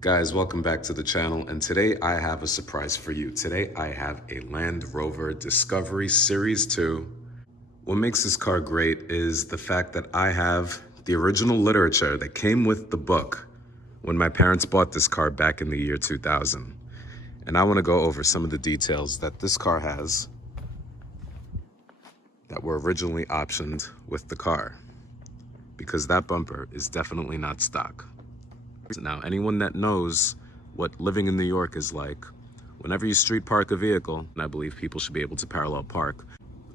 Guys, welcome back to the channel, and today I have a surprise for you. Today I have a Land Rover Discovery Series 2. What makes this car great is the fact that I have the original literature that came with the book when my parents bought this car back in the year 2000. And I want to go over some of the details that this car has that were originally optioned with the car, because that bumper is definitely not stock. Now, anyone that knows what living in New York is like, whenever you street park a vehicle, and I believe people should be able to parallel park,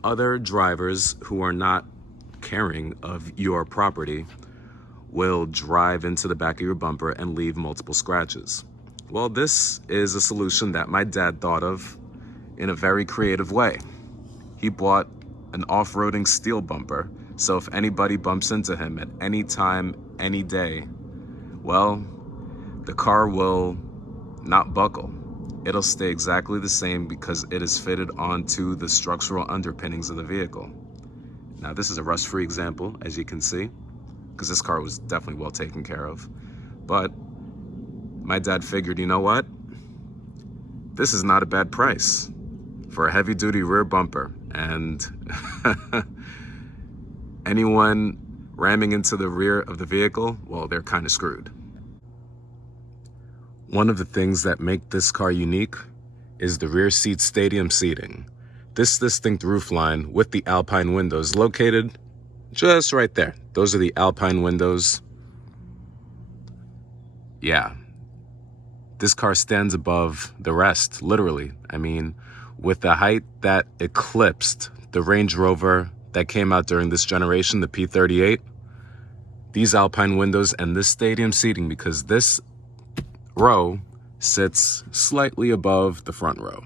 other drivers who are not caring of your property will drive into the back of your bumper and leave multiple scratches. Well, this is a solution that my dad thought of in a very creative way. He bought an off-roading steel bumper, so if anybody bumps into him at any time, any day, well, the car will not buckle. It'll stay exactly the same because it is fitted onto the structural underpinnings of the vehicle. Now, this is a rust-free example, as you can see, because this car was definitely well taken care of. But my dad figured, you know what? This is not a bad price for a heavy-duty rear bumper. And anyone ramming into the rear of the vehicle, well, they're kind of screwed. One of the things that make this car unique is the rear seat stadium seating. This distinct roofline with the Alpine windows located just right there. Those are the Alpine windows. Yeah, this car stands above the rest, literally. I mean, with the height that eclipsed the Range Rover that came out during this generation, the P38, these Alpine windows and this stadium seating, because this row sits slightly above the front row,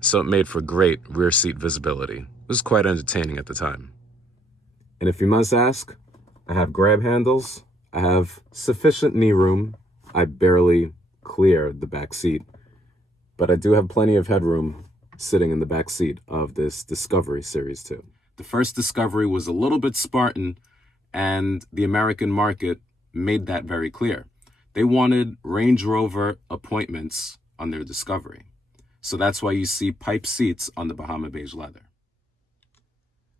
so it made for great rear seat visibility. It was quite entertaining at the time. And if you must ask, I have grab handles, I have sufficient knee room. I barely clear the back seat, but I do have plenty of headroom sitting in the back seat of this Discovery Series 2. The first Discovery was a little bit Spartan, and the American market made that very clear. They wanted Range Rover appointments on their Discovery. So that's why you see pipe seats on the Bahama beige leather.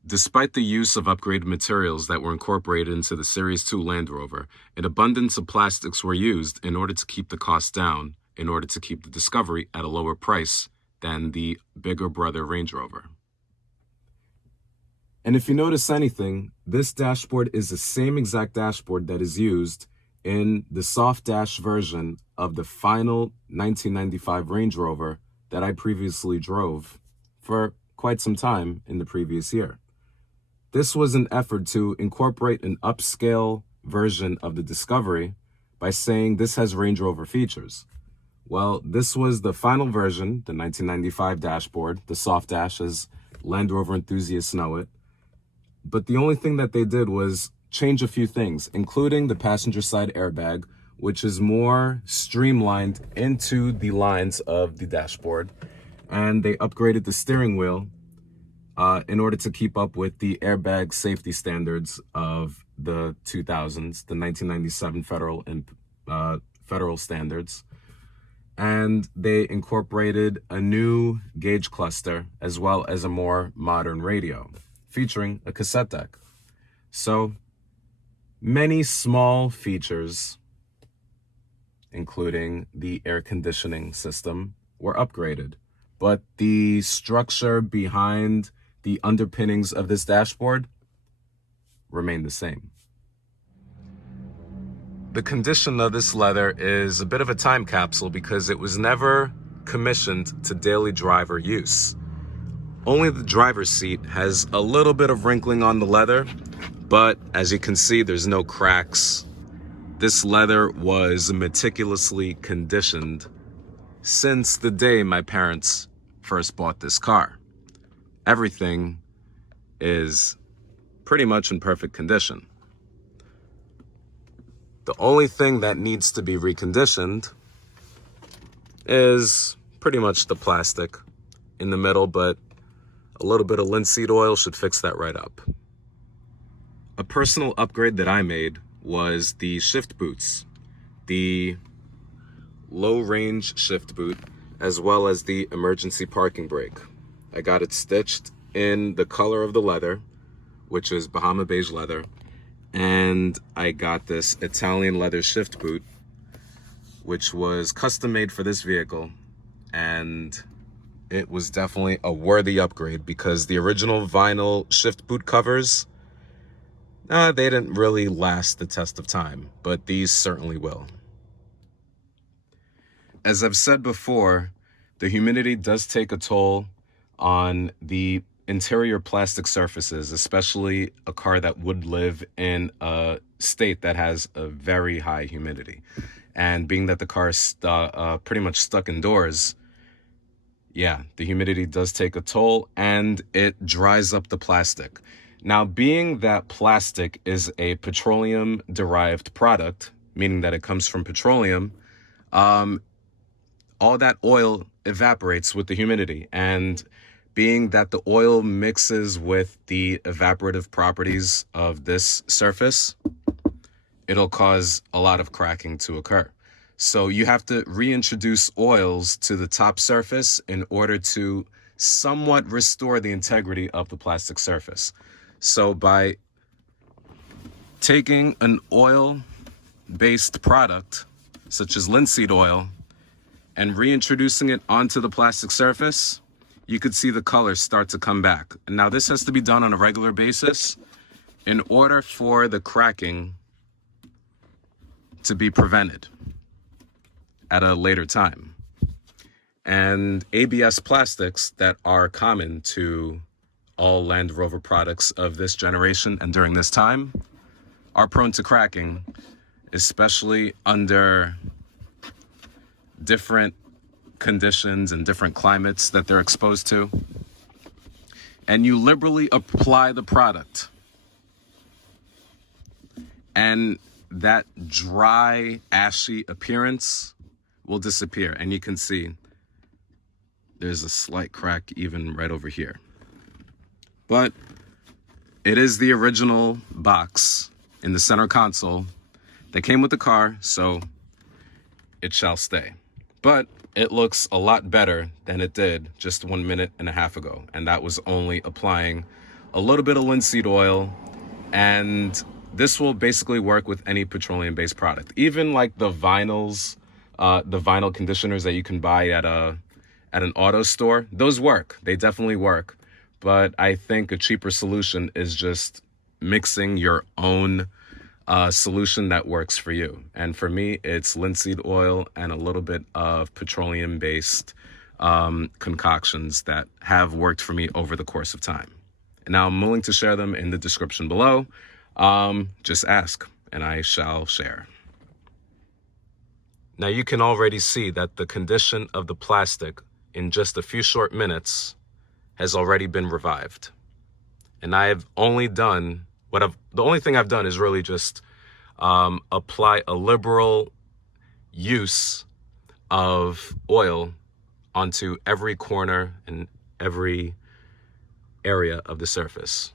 Despite the use of upgraded materials that were incorporated into the Series 2 Land Rover, an abundance of plastics were used in order to keep the cost down, in order to keep the Discovery at a lower price than the bigger brother Range Rover. And if you notice anything, this dashboard is the same exact dashboard that is used in the soft dash version of the final 1995 Range Rover that I previously drove for quite some time in the previous year. This was an effort to incorporate an upscale version of the Discovery by saying this has Range Rover features. Well, this was the final version, the 1995 dashboard, the soft dash as Land Rover enthusiasts know it. But the only thing that they did was change a few things, including the passenger side airbag, which is more streamlined into the lines of the dashboard. And they upgraded the steering wheel in order to keep up with the airbag safety standards of the 2000s, the 1997 federal standards. And they incorporated a new gauge cluster as well as a more modern radio featuring a cassette deck. So many small features, including the air conditioning system, were upgraded, but the structure behind the underpinnings of this dashboard remained the same. The condition of this leather is a bit of a time capsule because it was never commissioned to daily driver use. Only the driver's seat has a little bit of wrinkling on the leather, but as you can see, there's no cracks. This leather was meticulously conditioned since the day my parents first bought this car. Everything is pretty much in perfect condition. The only thing that needs to be reconditioned is pretty much the plastic in the middle, but a little bit of linseed oil should fix that right up. A personal upgrade that I made was the shift boots. the low range shift boot, as well as the emergency parking brake. I got it stitched in the color of the leather, which is Bahama beige leather. And I got this Italian leather shift boot, which was custom made for this vehicle. And it was definitely a worthy upgrade because the original vinyl shift boot covers, they didn't really last the test of time, but these certainly will. As I've said before, the humidity does take a toll on the interior plastic surfaces, especially a car that would live in a state that has a very high humidity. And being that the car is pretty much stuck indoors, yeah, the humidity does take a toll and it dries up the plastic. Now, being that plastic is a petroleum-derived product, meaning that it comes from petroleum, all that oil evaporates with the humidity. And being that the oil mixes with the evaporative properties of this surface, it'll cause a lot of cracking to occur. So you have to reintroduce oils to the top surface in order to somewhat restore the integrity of the plastic surface. So by taking an oil-based product, such as linseed oil, and reintroducing it onto the plastic surface, you could see the colors start to come back. Now, this has to be done on a regular basis in order for the cracking to be prevented at a later time. And ABS plastics that are common to all Land Rover products of this generation and during this time are prone to cracking, especially under different conditions and different climates that they're exposed to. And you liberally apply the product, and that dry, ashy appearance will disappear. And you can see there's a slight crack even right over here. But it is the original box in the center console that came with the car, so it shall stay. But it looks a lot better than it did just 1.5 minutes ago. And that was only applying a little bit of linseed oil. And this will basically work with any petroleum-based product. Even like the vinyls, the vinyl conditioners that you can buy at an auto store, those work. They definitely work. But I think a cheaper solution is just mixing your own solution that works for you. And for me, it's linseed oil and a little bit of petroleum-based concoctions that have worked for me over the course of time. And now I'm willing to share them in the description below. Just ask and I shall share. Now you can already see that the condition of the plastic in just a few short minutes has already been revived. And I've only done the only thing I've done is really just apply a liberal use of oil onto every corner and every area of the surface,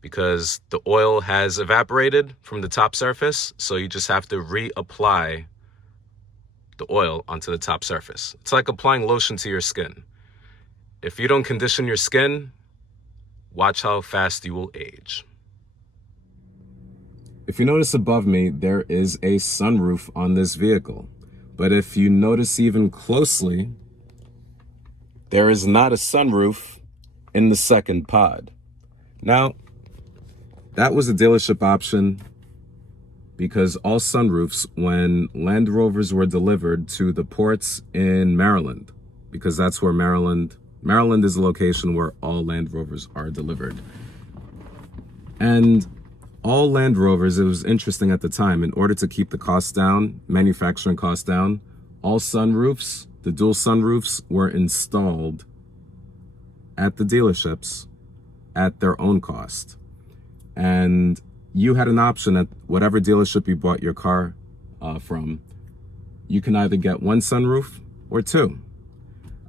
because the oil has evaporated from the top surface. So you just have to reapply the oil onto the top surface. It's like applying lotion to your skin. If you don't condition your skin, watch how fast you will age. If you notice above me, there is a sunroof on this vehicle. But if you notice even closely, there is not a sunroof in the second pod. Now, that was a dealership option because all sunroofs, when Land Rovers were delivered to the ports in Maryland, because that's where Maryland is the location where all Land Rovers are delivered. And all Land Rovers, it was interesting at the time, in order to keep the costs down, manufacturing costs down, all sunroofs, the dual sunroofs, were installed at the dealerships at their own cost. And you had an option at whatever dealership you bought your car from. You can either get one sunroof or two.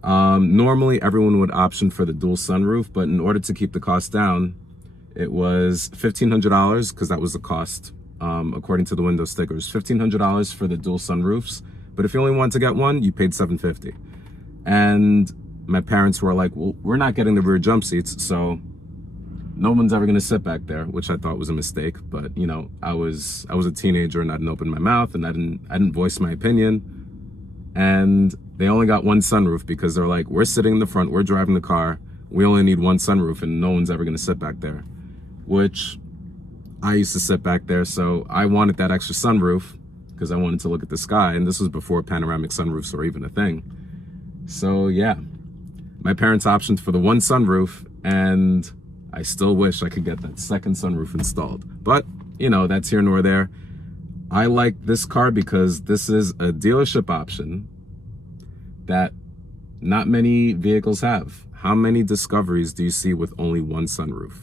Normally, everyone would option for the dual sunroof, but in order to keep the cost down, it was $1,500 because that was the cost according to the window stickers. $1,500 for the dual sunroofs, but if you only wanted to get one, you paid $750. And my parents were like, well, we're not getting the rear jump seats, so no one's ever gonna sit back there, which I thought was a mistake. But you know, I was a teenager and I didn't open my mouth and I didn't voice my opinion. And they only got one sunroof because they're like, we're sitting in the front, we're driving the car, we only need one sunroof and no one's ever gonna sit back there. Which I used to sit back there, so I wanted that extra sunroof because I wanted to look at the sky, and this was before panoramic sunroofs were even a thing. So yeah, my parents optioned for the one sunroof, and I still wish I could get that second sunroof installed. But, you know, that's here nor there. I like this car because this is a dealership option that not many vehicles have. How many Discoveries do you see with only one sunroof?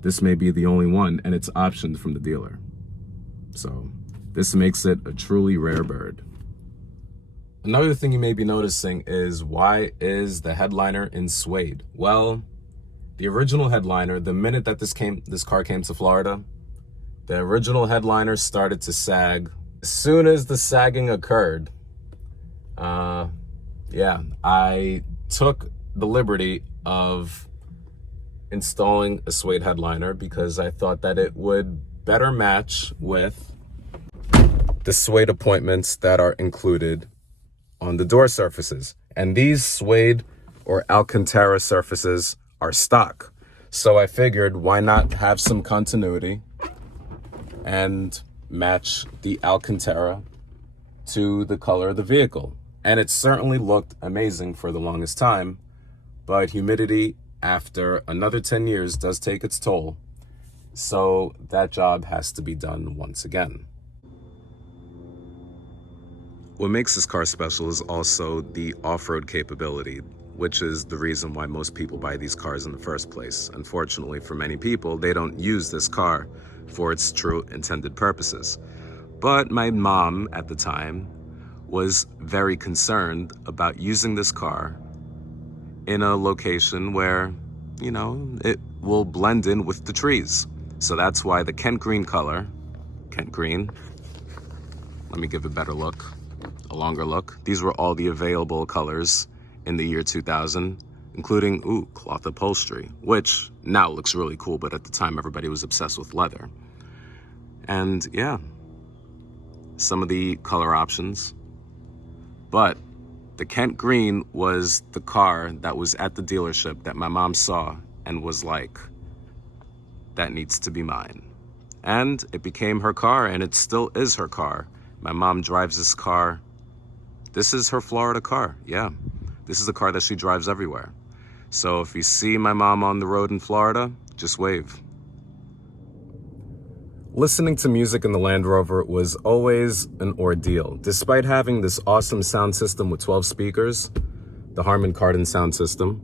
This may be the only one, and it's optioned from the dealer. So this makes it a truly rare bird. Another thing you may be noticing is, why is the headliner in suede? Well, the original headliner, the minute that this car came to Florida, the original headliner started to sag. As soon as the sagging occurred, yeah, I took the liberty of installing a suede headliner because I thought that it would better match with the suede appointments that are included on the door surfaces. And these suede or Alcantara surfaces are stock. So I figured, why not have some continuity and match the Alcantara to the color of the vehicle. And it certainly looked amazing for the longest time, but humidity after another 10 years does take its toll. So that job has to be done once again. What makes this car special is also the off-road capability, which is the reason why most people buy these cars in the first place. Unfortunately, for many people, they don't use this car for its true intended purposes. But my mom at the time was very concerned about using this car in a location where, you know, it will blend in with the trees. So that's why the Kent green color, Kent green, let me give a better look, a longer look. These were all the available colors in the year 2000, including, cloth upholstery, which now looks really cool, but at the time everybody was obsessed with leather. And yeah, some of the color options. But the Kent green was the car that was at the dealership that my mom saw and was like, that needs to be mine. And it became her car, and it still is her car. My mom drives this car. This is her Florida car, yeah. This is a car that she drives everywhere. So if you see my mom on the road in Florida, just wave. Listening to music in the Land Rover was always an ordeal. Despite having this awesome sound system with 12 speakers, the Harman Kardon sound system,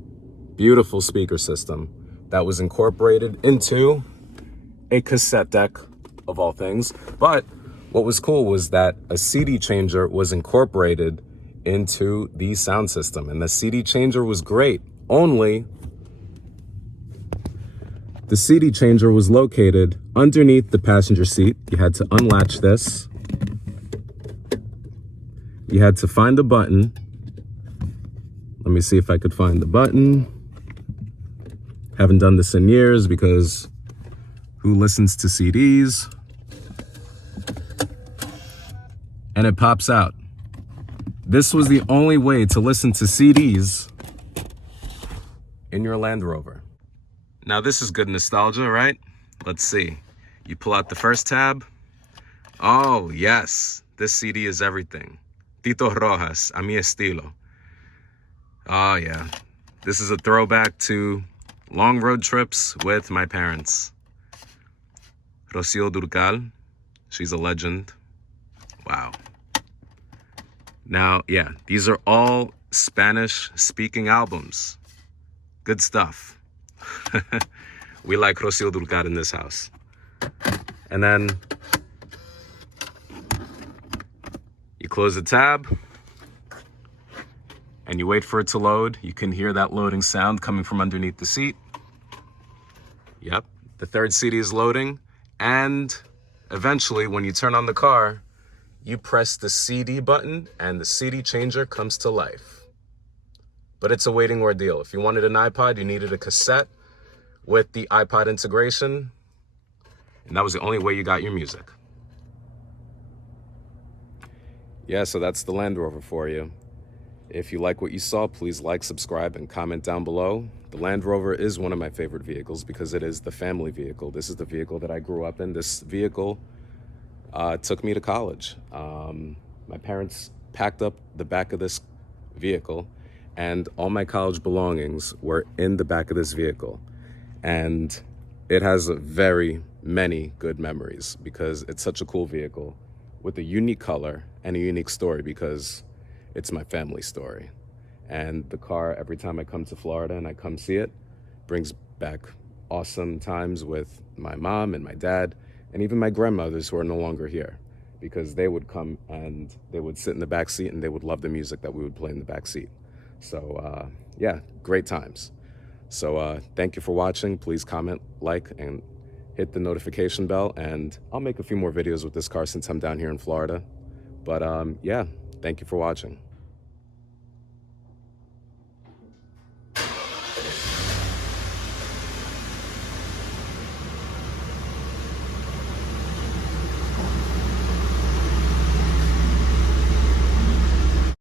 beautiful speaker system that was incorporated into a cassette deck of all things. But what was cool was that a CD changer was incorporated into the sound system, and the CD changer was great. Only the CD changer was located underneath the passenger seat. You had to unlatch this. You had to find the button. Let me see if I could find the button. Haven't done this in years because who listens to CDs? And it pops out. This was the only way to listen to CDs in your Land Rover. Now this is good nostalgia, right? Let's see. You pull out the first tab. Oh yes, this CD is everything. Tito Rojas, a mi estilo. Oh yeah, this is a throwback to long road trips with my parents. Rocío Dúrcal, she's a legend. Wow. Now, yeah, these are all Spanish-speaking albums. Good stuff. We like Rocío Dúrcal in this house. And then you close the tab and you wait for it to load. You can hear that loading sound coming from underneath the seat. Yep, the third CD is loading, and eventually, when you turn on the car, you press the CD button and the CD changer comes to life. But it's a waiting ordeal. If you wanted an iPod, you needed a cassette with the iPod integration, and that was the only way you got your music. Yeah, so that's the Land Rover for you. If you like what you saw, please like, subscribe, and comment down below. The Land Rover is one of my favorite vehicles because it is the family vehicle. This is the vehicle that I grew up in. This vehicle took me to college. My parents packed up the back of this vehicle, and all my college belongings were in the back of this vehicle. And it has very many good memories because it's such a cool vehicle with a unique color and a unique story because it's my family story. And the car, every time I come to Florida and I come see it, brings back awesome times with my mom and my dad and even my grandmothers who are no longer here, because they would come and they would sit in the back seat and they would love the music that we would play in the back seat. So yeah, great times. So thank you for watching. Please comment, like, and hit the notification bell. And I'll make a few more videos with this car since I'm down here in Florida. But yeah, thank you for watching.